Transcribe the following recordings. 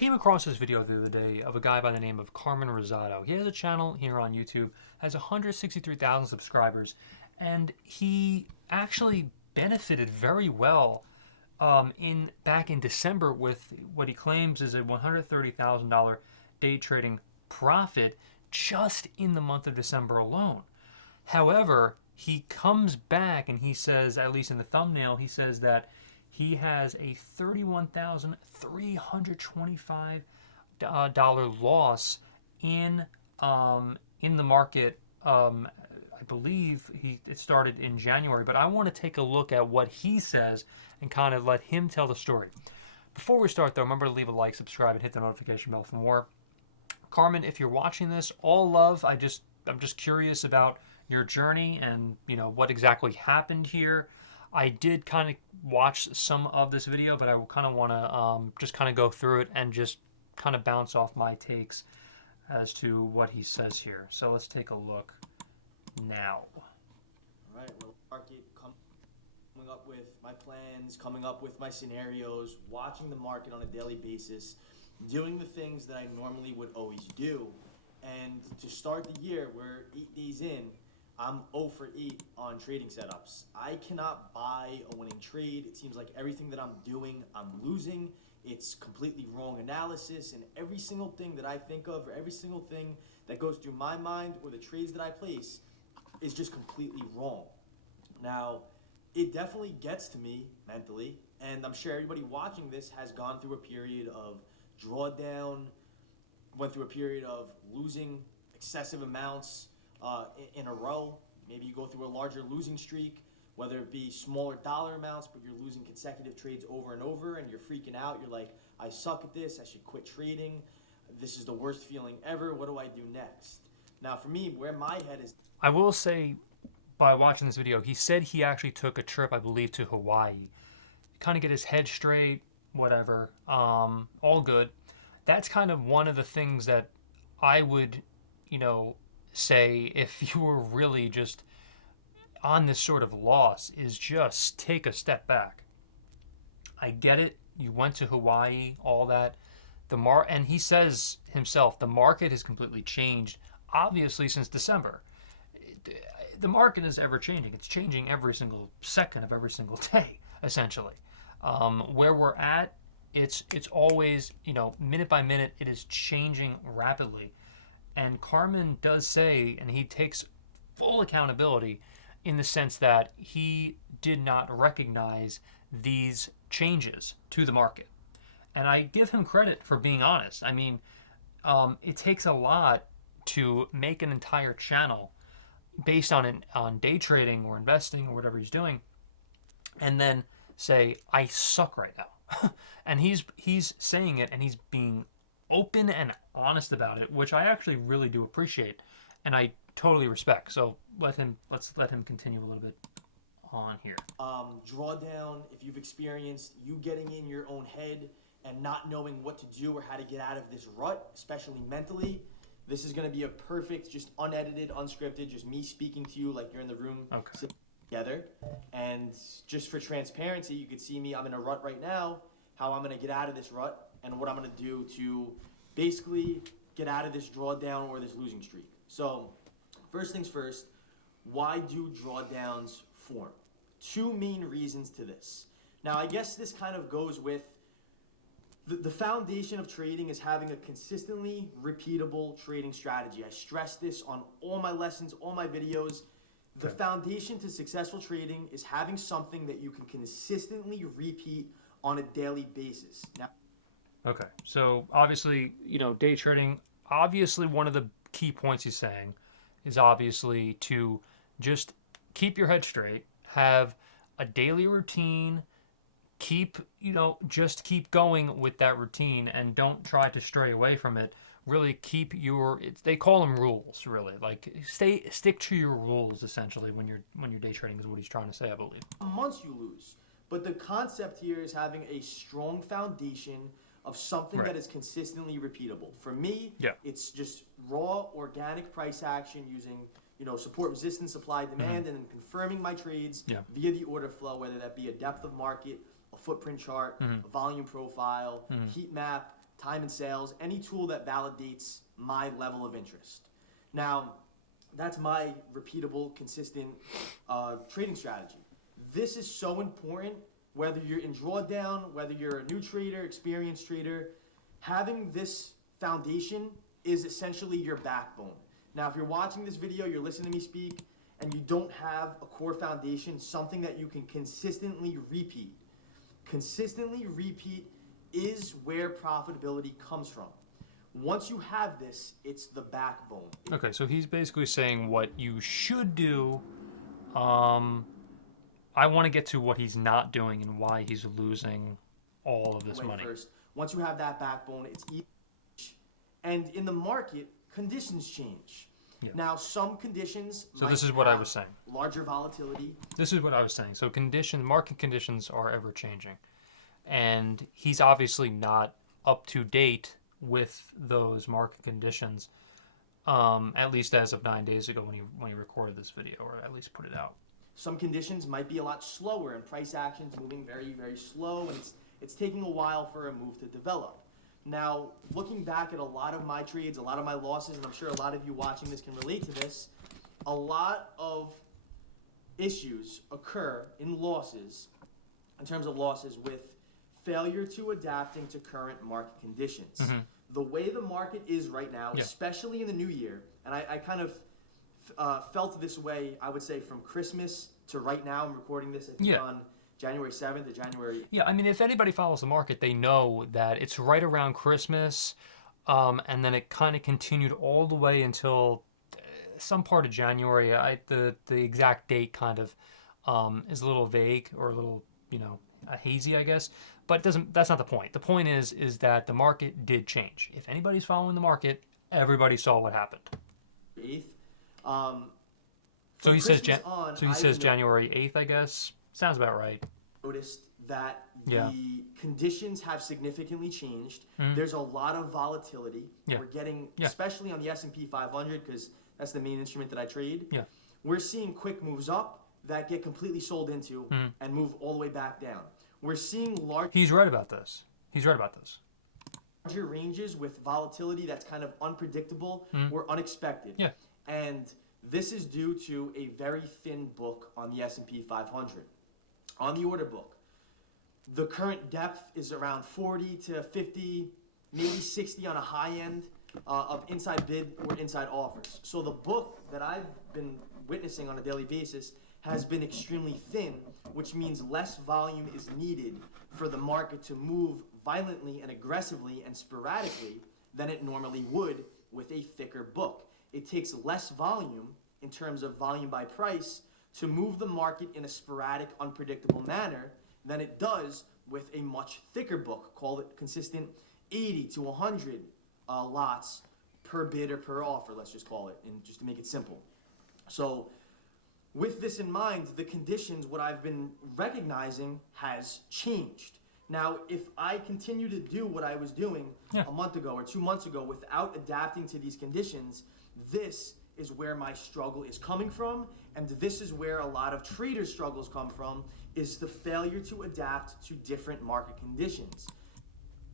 came across this video the other day of a guy by the name of CAR.MINE. He has a channel here on YouTube, has 163,000 subscribers, and he actually benefited very well back in December with what he claims is a $130,000 day trading profit just in the month of December alone. However, he comes back and he says, at least in the thumbnail, he says that he has a $31,325 loss in the market. I believe it started in January, but I want to take a look at what he says and kind of let him tell the story. Before we start, though, remember to leave a like, subscribe, and hit the notification bell for more. CAR.MINE, if you're watching this, all love. I'm just curious about your journey and what exactly happened here. I did kind of watch some of this video, but I kind of want to just kind of go through it and just kind of bounce off my takes as to what he says here. So let's take a look now. All right, well, market coming up with my plans, coming up with my scenarios, watching the market on a daily basis, doing the things that I normally would always do. And to start the year, we're 8 days in, I'm 0 for 8 on trading setups. I cannot buy a winning trade. It seems like everything that I'm doing, I'm losing. It's completely wrong analysis, and every single thing that I think of, or every single thing that goes through my mind, or the trades that I place, is just completely wrong. Now, it definitely gets to me mentally, and I'm sure everybody watching this has gone through a period of drawdown, went through a period of losing excessive amounts in a row. Maybe you go through a larger losing streak, whether it be smaller dollar amounts, but you're losing consecutive trades over and over, and you're freaking out. You're like, I suck at this. I should quit trading. This is the worst feeling ever. What do I do next? Now, for me, where my head is... I will say, by watching this video, he said he actually took a trip, I believe, to Hawaii. Kind of get his head straight, whatever. All good. That's kind of one of the things that I would, say if you were really just on this sort of loss, is just take a step back. I get it. You went to Hawaii, all that. And he says himself, the market has completely changed, obviously, since December. The market is ever changing. It's changing every single second of every single day, essentially. Where we're at, it's always, minute by minute, it is changing rapidly. And CAR.MINE does say, and he takes full accountability in the sense that he did not recognize these changes to the market. And I give him credit for being honest. I mean, it takes a lot to make an entire channel based on day trading or investing or whatever he's doing, and then say, I suck right now. And he's saying it, and he's being open and honest about it, which I actually really do appreciate, and I totally respect. So let's let him continue a little bit on here. Drawdown, if you've experienced you getting in your own head and not knowing what to do or how to get out of this rut, especially mentally, this is going to be a perfect, just unedited, unscripted, just me speaking to you like you're in the room, sitting together. And just for transparency, you can see me, I'm in a rut right now, how I'm going to get out of this rut and what I'm going to do to basically get out of this drawdown or this losing streak. So first things first, why do drawdowns form? Two main reasons to this. Now, I guess this kind of goes with the foundation of trading is having a consistently repeatable trading strategy. I stress this on all my lessons, all my videos. The foundation to successful trading is having something that you can consistently repeat on a daily basis. Now, okay, so obviously, day trading, obviously one of the key points he's saying is obviously to just keep your head straight, have a daily routine, just keep going with that routine and don't try to stray away from it. Really keep they call them rules, really. Like stick to your rules essentially when you're day trading is what he's trying to say, I believe. Months you lose. But the concept here is having a strong foundation of something that is consistently repeatable. For me, it's just raw organic price action using support, resistance, supply, demand, and then confirming my trades via the order flow, whether that be a depth of market, a footprint chart, a volume profile, heat map, time and sales, any tool that validates my level of interest. Now, that's my repeatable, consistent trading strategy. This is so important, whether you're in drawdown, whether you're a new trader, experienced trader. Having this foundation is essentially your backbone. Now, if you're watching this video, you're listening to me speak, and you don't have a core foundation, something that you can consistently repeat. Consistently repeat is where profitability comes from. Once you have this, it's the backbone. Okay, so he's basically saying what you should do. I want to get to what he's not doing and why he's losing all of this money. First, once you have that backbone, it's easy. And in the market, conditions change. Yeah. Now, some conditions. So this is what I was saying. Larger volatility. This is what I was saying. So market conditions are ever changing, and he's obviously not up to date with those market conditions. At least as of 9 days ago when he recorded this video, or at least put it out. Some conditions might be a lot slower, and price action's moving very, very slow, and it's taking a while for a move to develop. Now, looking back at a lot of my trades, a lot of my losses, and I'm sure a lot of you watching this can relate to this, a lot of issues occur in losses, in terms of losses, with failure to adapting to current market conditions. Mm-hmm. The way the market is right now, especially in the new year, and I kind of felt this way, I would say, from Christmas to right now. I'm recording this, I think, on January 7th or January... Yeah, I mean, if anybody follows the market, they know that it's right around Christmas, and then it kind of continued all the way until some part of January. The exact date kind of is a little vague, or a little, hazy, I guess. But that's not the point. The point is that the market did change. If anybody's following the market, everybody saw what happened. 8th. So he says January 8th, I guess. Sounds about right. Noticed that the conditions have significantly changed. Mm-hmm. There's a lot of volatility. Yeah. We're getting, especially on the S&P 500, because that's the main instrument that I trade. Yeah. We're seeing quick moves up that get completely sold into and move all the way back down. We're seeing large... He's right about this. Larger ranges with volatility that's kind of unpredictable or unexpected. Yeah. And this is due to a very thin book on the S&P 500. On the order book, the current depth is around 40 to 50, maybe 60 on a high end of inside bid or inside offers. So the book that I've been witnessing on a daily basis has been extremely thin, which means less volume is needed for the market to move violently and aggressively and sporadically than it normally would with a thicker book. It takes less volume in terms of volume by price to move the market in a sporadic, unpredictable manner than it does with a much thicker book. Call it consistent 80 to 100 lots per bid or per offer, let's just call it, and just to make it simple. So with this in mind, the conditions, what I've been recognizing, has changed. Now, if I continue to do what I was doing a month ago or 2 months ago without adapting to these conditions, this is where my struggle is coming from, and this is where a lot of traders' struggles come from, is the failure to adapt to different market conditions.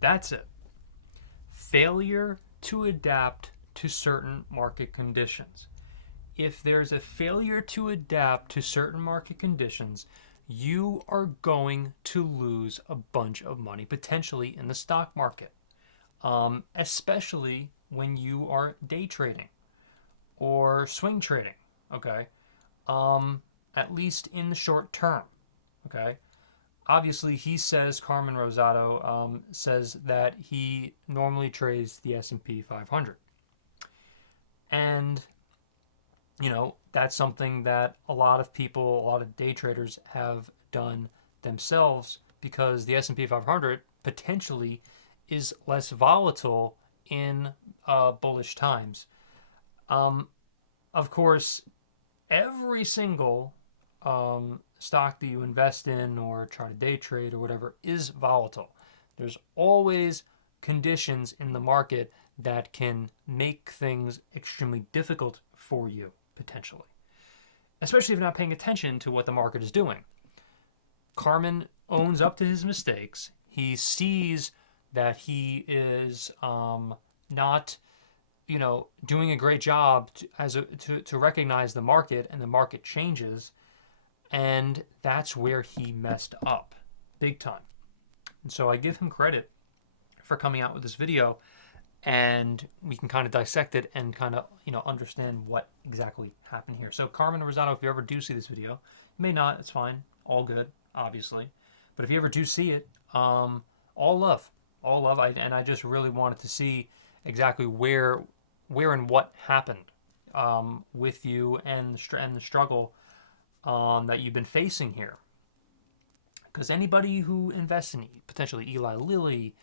That's it. Failure to adapt to certain market conditions. If there's a failure to adapt to certain market conditions, you are going to lose a bunch of money, potentially in the stock market, especially when you are day trading or swing trading, okay? At least in the short term, okay? Obviously, he says, ROS.ATO says that he normally trades the S&P 500. And, that's something that a lot of people, a lot of day traders have done themselves, because the S&P 500 potentially is less volatile in bullish times. Of course, every single stock that you invest in or try to day trade or whatever is volatile. There's always conditions in the market that can make things extremely difficult for you, potentially. Especially if you're not paying attention to what the market is doing. CAR.MINE owns up to his mistakes. He sees that he is not, doing a great job to recognize the market, and the market changes, and that's where he messed up big time. And so I give him credit for coming out with this video, and we can kind of dissect it and kind of understand what exactly happened here. So Carmen and ROS.ATO, if you ever do see this video, you may not, it's fine, all good, obviously, but if you ever do see it, all love. And I just really wanted to see exactly where and what happened with you, and the struggle that you've been facing here. Because anybody who invests in potentially Eli Lilly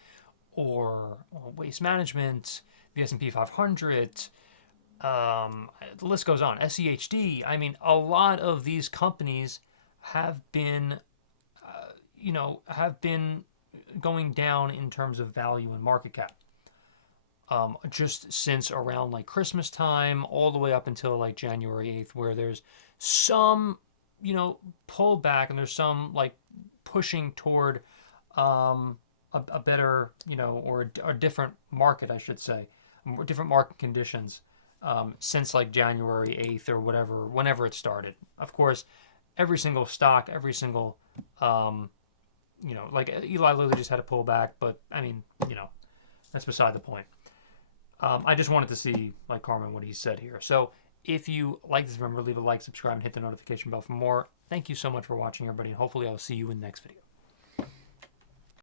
or Waste Management, the S&P 500, the list goes on, SEHD, I mean, a lot of these companies have been, going down in terms of value and market cap. Just since around like Christmas time, all the way up until like January 8th, where there's some, pullback, and there's some like pushing toward a better, or a different market, I should say, different market conditions since like January 8th or whatever, whenever it started. Of course, every single stock, every single, like Eli Lilly just had a pullback, but I mean, that's beside the point. I just wanted to see, like Carmen, what he said here. So if you like this, remember, leave a like, subscribe, and hit the notification bell for more. Thank you so much for watching, everybody, and hopefully I'll see you in the next video.